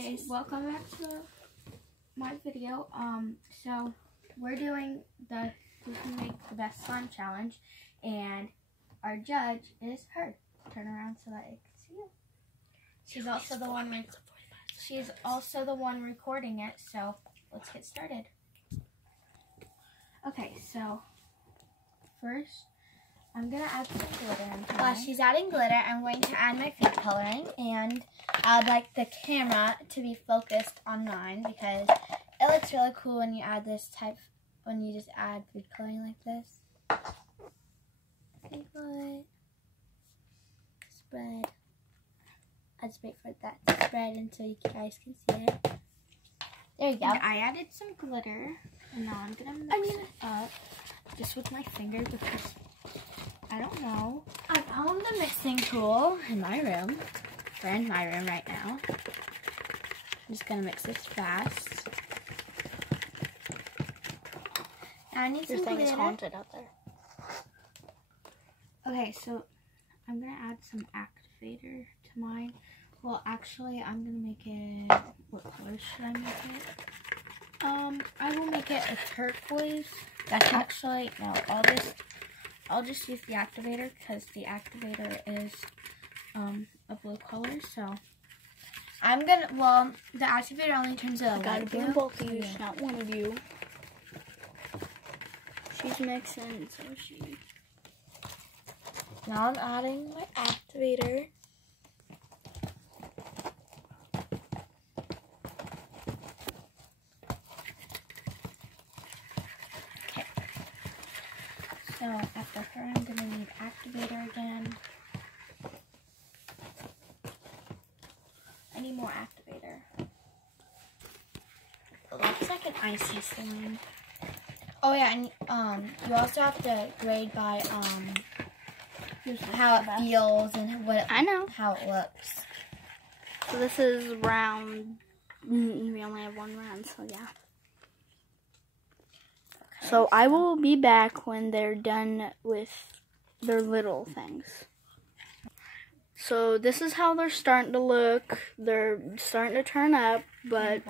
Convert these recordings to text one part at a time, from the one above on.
guys, welcome back to my video. So we're doing the Who Can Make the Best Slime challenge, and our judge is her. Turn around so that I can see you. She's also the one recording it. So let's get started. Okay, so first I'm gonna add some glitter. While she's adding glitter, I'm going to add my food coloring, and I'd like the camera to be focused on mine because it looks really cool when you add this type, when you just add food coloring like this. Spread. I just wait for that to spread until you guys can see it. There you go. And I added some glitter, and now I'm gonna mix it up just with my finger because I don't know. I found the mixing tool in my room. We're in my room right now. I'm just gonna mix this fast. Now I need some glitter. This thing is haunted out there. Okay, so I'm gonna add some activator to mine. Well, actually, I'm gonna make it. What color should I make it? I will make it a turquoise. That's actually no. I'll just use the activator because the activator is a blue color. So I'm gonna. Well, the activator only turns out. I gotta do both of you, not one of you. She's mixing, so she. Now I'm adding my activator. Okay. So after her, I'm gonna need activator again. I need more activator. It looks like an icy slime. Oh yeah, and you also have to grade by how it feels and how it looks. So this is round. We only have one round, so yeah. Okay, so I will be back when they're done with their little things. So this is how they're starting to look. They're starting to turn up, but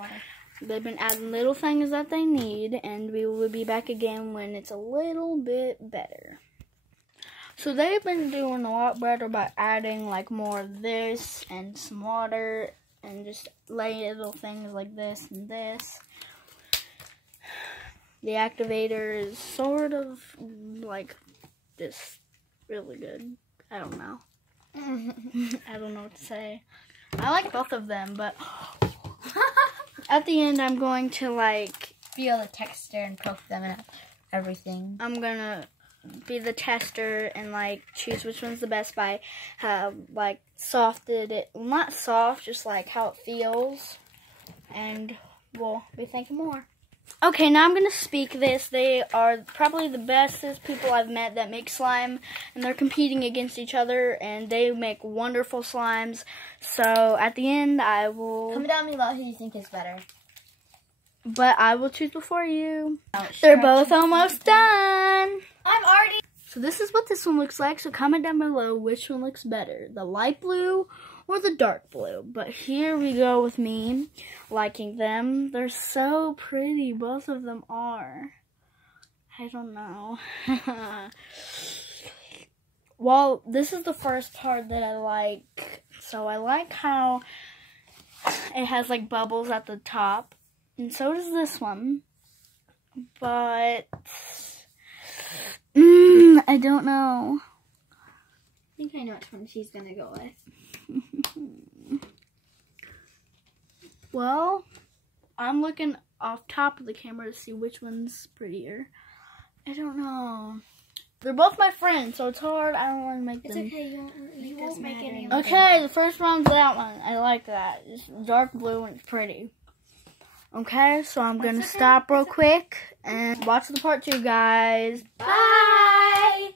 they've been adding little things that they need, and we will be back again when it's a little bit better. So they've been doing a lot better by adding like more of this and some water and just little things like this and this. The activator is sort of like this, really good. I don't know. I don't know what to say. I like both of them, but at the end I'm going to like feel the texture and poke them and everything. I'm gonna be the tester and like choose which one's the best by how like softed it, well, not soft, just like how it feels, and we'll be thinking more. Okay, now I'm gonna speak this. They are probably the bestest people I've met that make slime, and they're competing against each other, and they make wonderful slimes. So at the end, I will comment down below who you think is better. But I will choose before you. They're both almost done. I'm already. So this is what this one looks like. So comment down below which one looks better, the light blue or the dark blue. But here we go with me liking them. They're so pretty. Both of them are. I don't know. Well, this is the first part that I like. So I like how it has like bubbles at the top. And so does this one. But I don't know. I think I know which one she's gonna go with. Well, I'm looking off top of the camera to see which one's prettier. I don't know. They're both my friends, so it's hard. I don't want to make them. It's okay. You won't make any. Okay, the first round's that one. I like that. It's dark blue and it's pretty. Okay, so I'm gonna stop real quick and watch the part 2, guys. Bye.